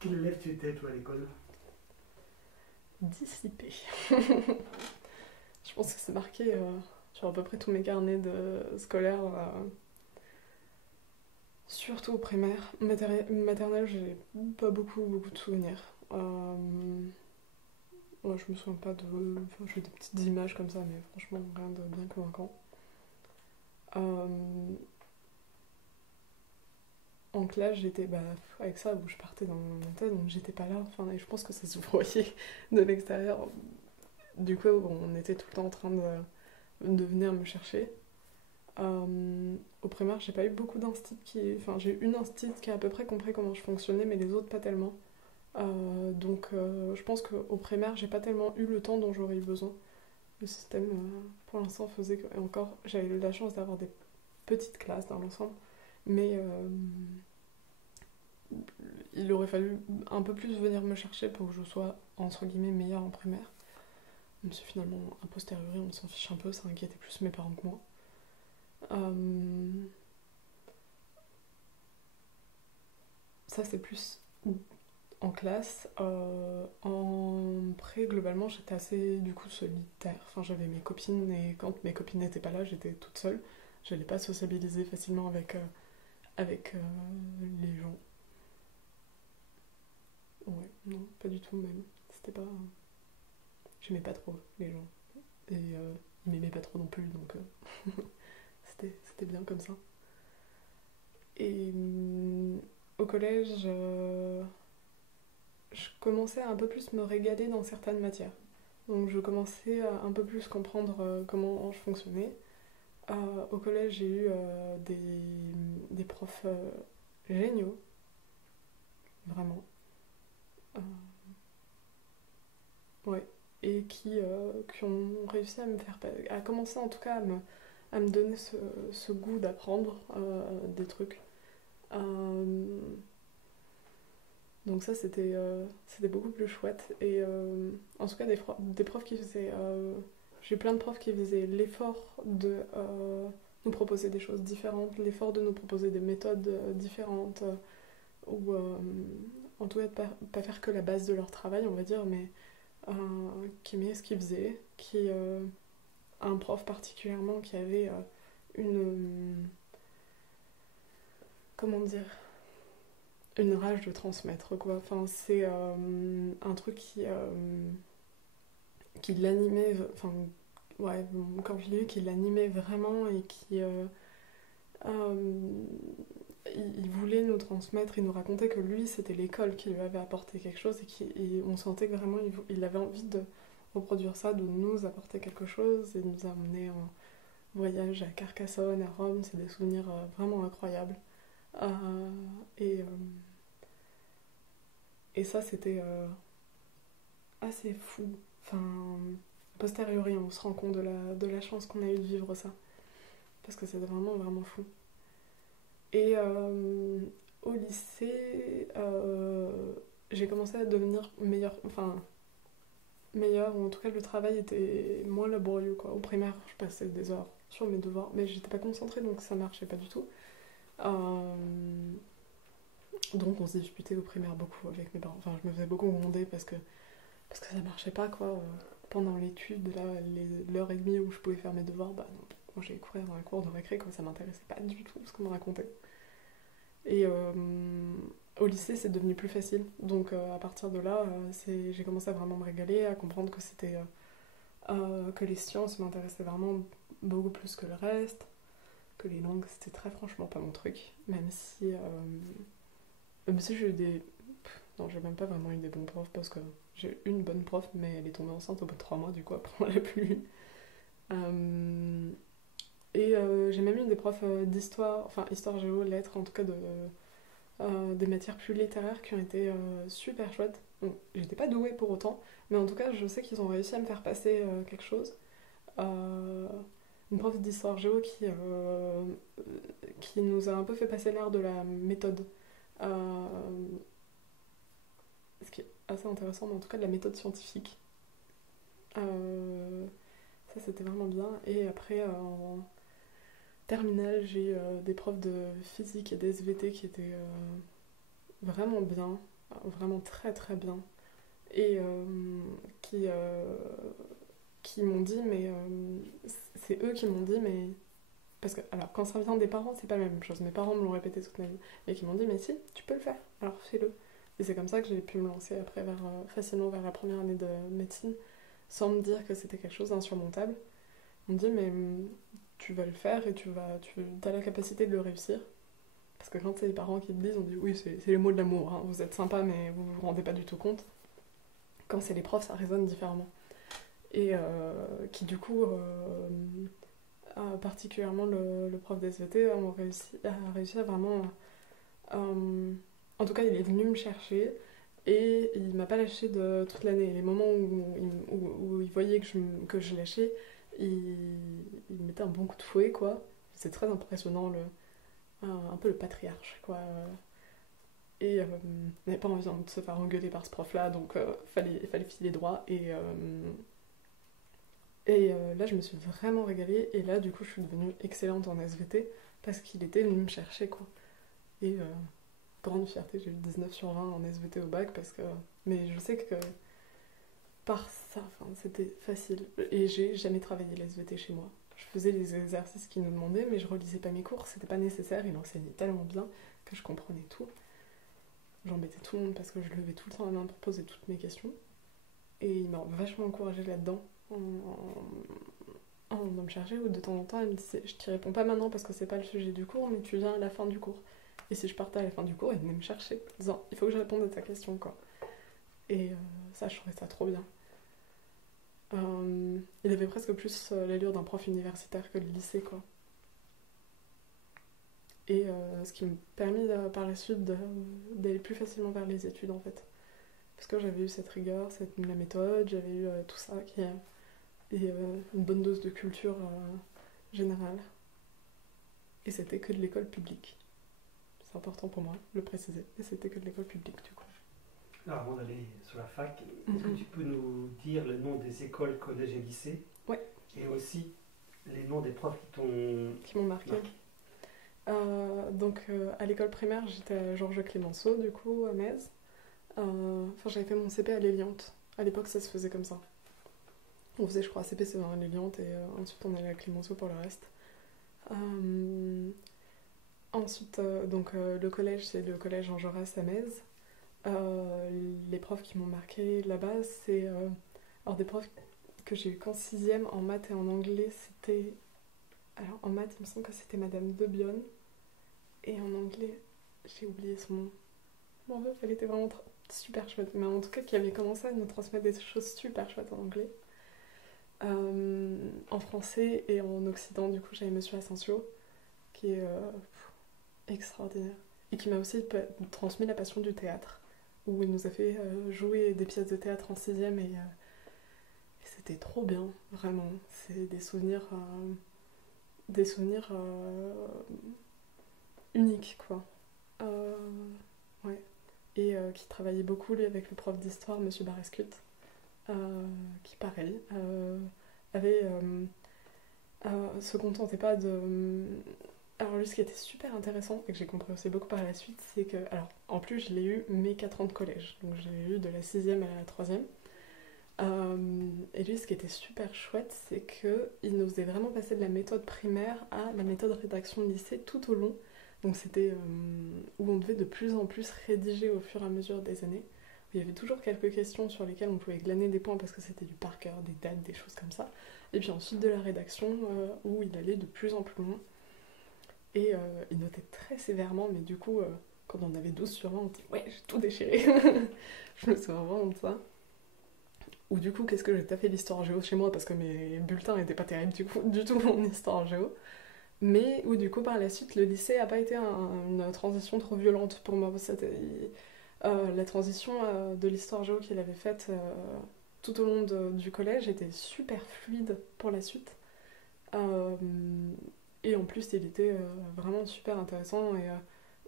Quel élève tu étais, toi, à l'école? Dissipé. Je pense que c'est marqué sur à peu près tous mes carnets scolaires, surtout au primaire. Maternelle, j'ai pas beaucoup de souvenirs. Ouais, je me souviens pas de. Enfin, j'ai des petites images comme ça, mais franchement, rien de bien convaincant. Euh, En classe, j'étais avec ça où je partais dans mon tête, donc j'étais pas là. Enfin, et je pense que ça se voyait de l'extérieur. Du coup, on était tout le temps en train de venir me chercher. Au primaire, j'ai pas eu beaucoup d'instits qui. Enfin, j'ai eu une instit qui a à peu près compris comment je fonctionnais, mais les autres pas tellement. Je pense qu'au primaire, j'ai pas tellement eu le temps dont j'aurais eu besoin. Le système, pour l'instant, faisait que. Et encore, j'avais eu la chance d'avoir des petites classes dans l'ensemble, mais il aurait fallu un peu plus venir me chercher pour que je sois, entre guillemets, meilleure en primaire. Même si finalement, a posteriori, on s'en fiche un peu, ça inquiétait plus mes parents que moi. Euh, Ça, c'est plus en classe. En pré, globalement, j'étais assez du coup solitaire. Enfin, j'avais mes copines et quand mes copines n'étaient pas là, j'étais toute seule. Je n'allais pas sociabiliser facilement avec les gens. Ouais, non, pas du tout même. C'était pas. J'aimais pas trop les gens. Et ils m'aimaient pas trop non plus, donc c'était bien comme ça. Et au collège, je commençais à un peu plus me régaler dans certaines matières. Donc je commençais à un peu plus comprendre comment je fonctionnais. Au collège, j'ai eu des profs géniaux, vraiment. Euh, ouais. Et qui ont réussi à me faire. À commencer en tout cas à me donner ce goût d'apprendre des trucs. Euh, donc ça, c'était beaucoup plus chouette. Et en tout cas, des profs qui faisaient. J'ai plein de profs qui faisaient l'effort de nous proposer des choses différentes, l'effort de nous proposer des méthodes différentes, ou en tout cas de pas faire que la base de leur travail, on va dire, mais euh, qui aimaient ce qu'ils faisaient, un prof particulièrement qui avait comment dire, une rage de transmettre, quoi. Enfin, c'est un truc qui l'animait, enfin, ouais, quand je l'ai eu, qui l'animait vraiment et euh, il voulait nous transmettre, il nous racontait que lui, c'était l'école qui lui avait apporté quelque chose et on sentait que vraiment il avait envie de reproduire ça, de nous apporter quelque chose et de nous amener en voyage à Carcassonne, à Rome, c'est des souvenirs vraiment incroyables. Euh, et, euh, et ça, c'était assez fou. Enfin, a posteriori, on se rend compte de la chance qu'on a eu de vivre ça. Parce que c'était vraiment fou. Et au lycée, j'ai commencé à devenir meilleure. Enfin, meilleure, ou en tout cas le travail était moins laborieux, quoi. Au primaire, je passais des heures sur mes devoirs, mais j'étais pas concentrée, donc ça marchait pas du tout. Euh, donc on se disputait au primaire beaucoup avec mes parents. Enfin, je me faisais beaucoup gronder parce que ça marchait pas, quoi. Pendant l'étude, là, l'heure et demie où je pouvais faire mes devoirs, bah non. Moi, j'allais courir dans la cour de récré, quoi. Ça m'intéressait pas du tout ce qu'on me racontait. Et au lycée, c'est devenu plus facile. Donc, à partir de là, j'ai commencé à vraiment me régaler, à comprendre que les sciences m'intéressaient vraiment beaucoup plus que le reste, que les langues, c'était très franchement pas mon truc. Même si j'ai eu des. Non, j'ai même pas vraiment eu des bons profs parce que j'ai eu une bonne prof, mais elle est tombée enceinte au bout de 3 mois, du coup, après, on l'a plus eu. Euh, j'ai même eu des profs d'histoire, enfin, histoire géo, lettres, en tout cas des matières plus littéraires qui ont été super chouettes. Bon, j'étais pas douée pour autant, mais en tout cas, je sais qu'ils ont réussi à me faire passer quelque chose. Euh, une prof d'histoire géo qui nous a un peu fait passer l'art de la méthode. Euh, Ce qui est assez intéressant, mais en tout cas de la méthode scientifique. Euh, Ça, c'était vraiment bien. Et après, en terminale, j'ai eu des profs de physique et d'SVT qui étaient vraiment bien. vraiment très très bien. Et qui, qui m'ont dit, mais c'est eux qui m'ont dit, mais parce que, alors, quand ça vient des parents, c'est pas la même chose. Mes parents me l'ont répété toute ma vie. Et qui m'ont dit, mais si, tu peux le faire, alors fais-le. Et c'est comme ça que j'ai pu me lancer après facilement vers la première année de médecine, sans me dire que c'était quelque chose d'insurmontable. On me dit, mais tu vas le faire et tu as la capacité de le réussir. Parce que quand c'est les parents qui te disent, on dit, oui, c'est les mots de l'amour, hein. Vous êtes sympa, mais vous vous rendez pas du tout compte. Quand c'est les profs, ça résonne différemment. Et qui, du coup, particulièrement le prof d'SVT, a réussi à vraiment. En tout cas, il est venu me chercher et il m'a pas lâché de toute l'année. Les moments où il voyait que je lâchais, il mettait un bon coup de fouet, quoi. C'est très impressionnant, un peu le patriarche, quoi. Et on n'avait pas envie de se faire engueuler par ce prof-là, donc fallait filer droit. Et là, je me suis vraiment régalée. Et là, du coup, je suis devenue excellente en SVT parce qu'il était venu me chercher, quoi. Et grande fierté, j'ai eu 19 sur 20 en SVT au bac parce que. Mais je sais que par ça, c'était facile. Et j'ai jamais travaillé les SVT chez moi. Je faisais les exercices qu'il nous demandait, mais je relisais pas mes cours, c'était pas nécessaire. Il enseignait tellement bien que je comprenais tout. J'embêtais tout le monde parce que je levais tout le temps la main pour poser toutes mes questions. Et il m'a vachement encouragée là-dedans. En me chercher, ou de temps en temps, elle me disait, je t'y réponds pas maintenant parce que c'est pas le sujet du cours, mais tu viens à la fin du cours. Et si je partais à la fin du cours, il venait me chercher, en disant, il faut que je réponde à ta question, quoi. Et ça, je trouvais ça trop bien. Il avait presque plus l'allure d'un prof universitaire que le lycée, quoi. Et ce qui m'a permis par la suite d'aller plus facilement vers les études, en fait. Parce que j'avais eu cette rigueur, la méthode, j'avais eu tout ça, et une bonne dose de culture générale. Et c'était que de l'école publique. C'est important pour moi de le préciser. Et c'était que de l'école publique, du coup. Alors, avant d'aller sur la fac, est-ce que tu peux nous dire le nom des écoles, collèges et lycées? Ouais. Et aussi les noms des profs qui m'ont marqué. Donc, à l'école primaire, j'étais à Georges Clémenceau, du coup, à Metz. J'avais fait mon CP à l'Éliante. À l'époque, ça se faisait comme ça. On faisait, je crois, CP, c'est à l'Éliante, et ensuite on allait à Clémenceau pour le reste. Ensuite, le collège, c'est le collège Jean Jaurès à Metz. Les profs qui m'ont marqué là-bas, c'est alors des profs que j'ai eu qu'en 6ème en maths et en anglais. C'était, alors en maths, il me semble que c'était Madame Debion, et en anglais, j'ai oublié son nom. Bon, en fait, elle était vraiment super chouette, mais en tout cas qui avait commencé à nous transmettre des choses super chouettes en anglais. En français et en occident, du coup, j'avais Monsieur Asensio, qui est extraordinaire, et qui m'a aussi transmis la passion du théâtre, où il nous a fait jouer des pièces de théâtre en 6ème, et c'était trop bien, vraiment. C'est des souvenirs uniques, quoi. Ouais. Et qui travaillait beaucoup, lui, avec le prof d'histoire, Monsieur Barescut, qui, pareil, se contentait pas de. Alors, lui, ce qui était super intéressant, et que j'ai compris aussi beaucoup par la suite, c'est que. Alors, en plus, je l'ai eu mes 4 ans de collège, donc je l'ai eu de la 6ème à la 3ème. Et lui, ce qui était super chouette, c'est qu'il nous faisait vraiment passer de la méthode primaire à la méthode rédaction de lycée tout au long. Donc c'était où on devait de plus en plus rédiger au fur et à mesure des années. Il y avait toujours quelques questions sur lesquelles on pouvait glaner des points parce que c'était du par cœur, des dates, des choses comme ça. Et puis ensuite de la rédaction où il allait de plus en plus loin. Et il notait très sévèrement, mais du coup, quand on avait 12 sur 20, on disait ouais, j'ai tout déchiré. Je me souviens vraiment de ça. Ou du coup, qu'est-ce que j'ai taffé l'histoire géo chez moi parce que mes bulletins n'étaient pas terribles du tout en histoire géo. Mais où du coup, par la suite, le lycée n'a pas été une transition trop violente pour moi. La transition de l'histoire géo qu'il avait faite tout au long du collège était super fluide pour la suite. Et en plus, il était vraiment super intéressant et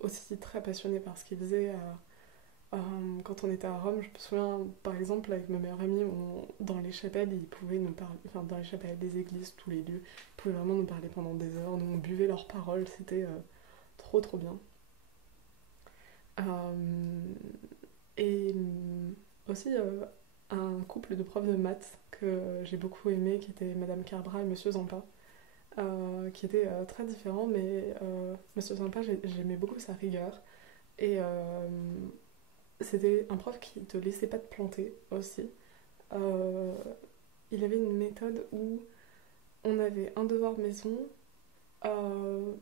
aussi très passionné par ce qu'il faisait. Quand on était à Rome, je me souviens, par exemple, avec ma meilleure amie, dans les chapelles, il pouvait nous parler, enfin, dans les chapelles des églises, tous les lieux, ils pouvaient vraiment nous parler pendant des heures, nous on buvait leurs paroles, c'était trop trop bien. Et aussi un couple de profs de maths que j'ai beaucoup aimé, qui était Madame Carbra et Monsieur Zampa, qui étaient très différents, mais Monsieur Zampa, j'aimais beaucoup sa rigueur. Et c'était un prof qui te laissait pas te planter aussi. Euh, il avait une méthode où on avait un devoir maison, euh,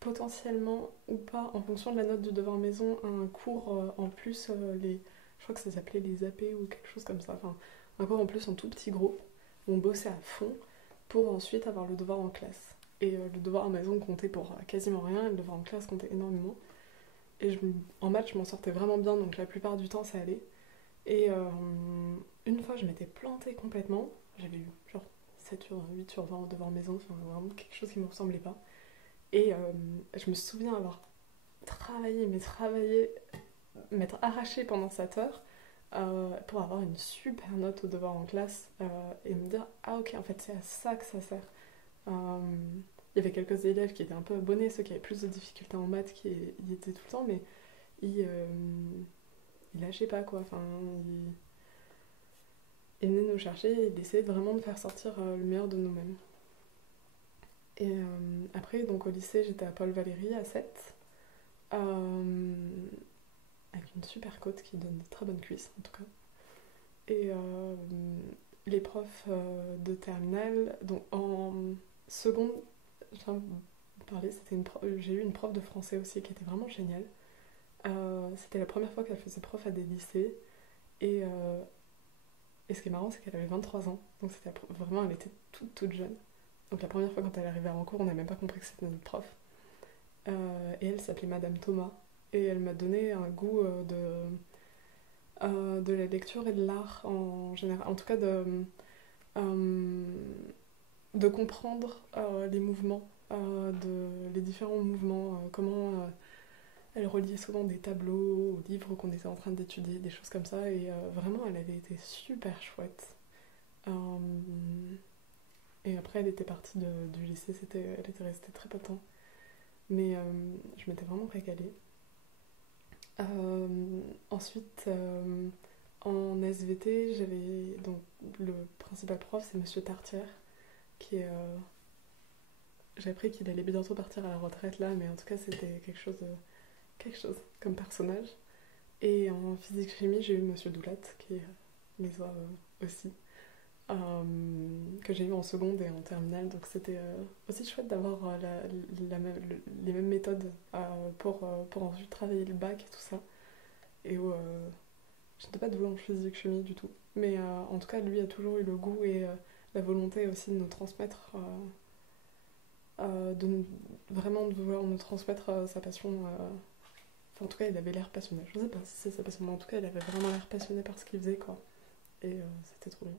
potentiellement ou pas, en fonction de la note du devoir maison, un cours en plus, je crois que ça s'appelait les AP ou quelque chose comme ça, enfin un cours en plus en tout petit groupe, où on bossait à fond pour ensuite avoir le devoir en classe. Et le devoir à maison comptait pour quasiment rien, et le devoir en classe comptait énormément. Et en maths, je m'en sortais vraiment bien, donc la plupart du temps ça allait. Et une fois, je m'étais plantée complètement. J'avais eu genre 7 sur 8 sur 20 au devoir maison, enfin vraiment quelque chose qui ne me ressemblait pas. Et je me souviens avoir travaillé, m'être arrachée pendant 7 heures pour avoir une super note au devoir en classe et me dire ah ok, en fait c'est à ça que ça sert. Il y avait quelques élèves qui étaient un peu abonnés, ceux qui avaient plus de difficultés en maths qui y étaient tout le temps, mais ils lâchaient pas quoi. Enfin, ils venaient nous chercher et ils essayaient vraiment de faire sortir le meilleur de nous-mêmes. Et après, donc au lycée, j'étais à Paul Valéry à 7, avec une super côte qui donne de très bonnes cuisses en tout cas. Et les profs de terminale, donc en seconde, j'ai envie de parler, j'ai eu une prof de français aussi qui était vraiment géniale. C'était la première fois qu'elle faisait prof à des lycées. Et, et ce qui est marrant, c'est qu'elle avait 23 ans. Donc vraiment, elle était toute jeune. Donc la première fois quand elle est arrivée en cours, on n'a même pas compris que c'était notre prof. Et elle s'appelait Madame Thomas. Et elle m'a donné un goût de la lecture et de l'art en général. En tout cas, de comprendre les mouvements, les différents mouvements, comment elle reliait souvent des tableaux aux livres qu'on était en train d'étudier, des choses comme ça. Et vraiment, elle avait été super chouette. Euh, et après, elle était partie du lycée, elle était restée très peu de temps. Mais je m'étais vraiment régalée. Ensuite, en SVT, j'avais donc le principal prof, c'est Monsieur Tartière, qui est. J'ai appris qu'il allait bientôt partir à la retraite là, mais en tout cas, c'était quelque chose comme personnage. Et en physique-chimie, j'ai eu Monsieur Doulat, qui est mes aussi, que j'ai eu en seconde et en terminale. Donc c'était aussi chouette d'avoir les mêmes méthodes pour ensuite travailler le bac et tout ça. Et où je n'étais pas douée en physique-chimie du tout. Mais en tout cas, lui a toujours eu le goût et la volonté aussi de nous transmettre, vraiment de vouloir nous transmettre sa passion. Enfin, en tout cas, il avait l'air passionné. Je ne sais pas si c'est sa passion, mais en tout cas, il avait vraiment l'air passionné par ce qu'il faisait, quoi. Et c'était trop bien.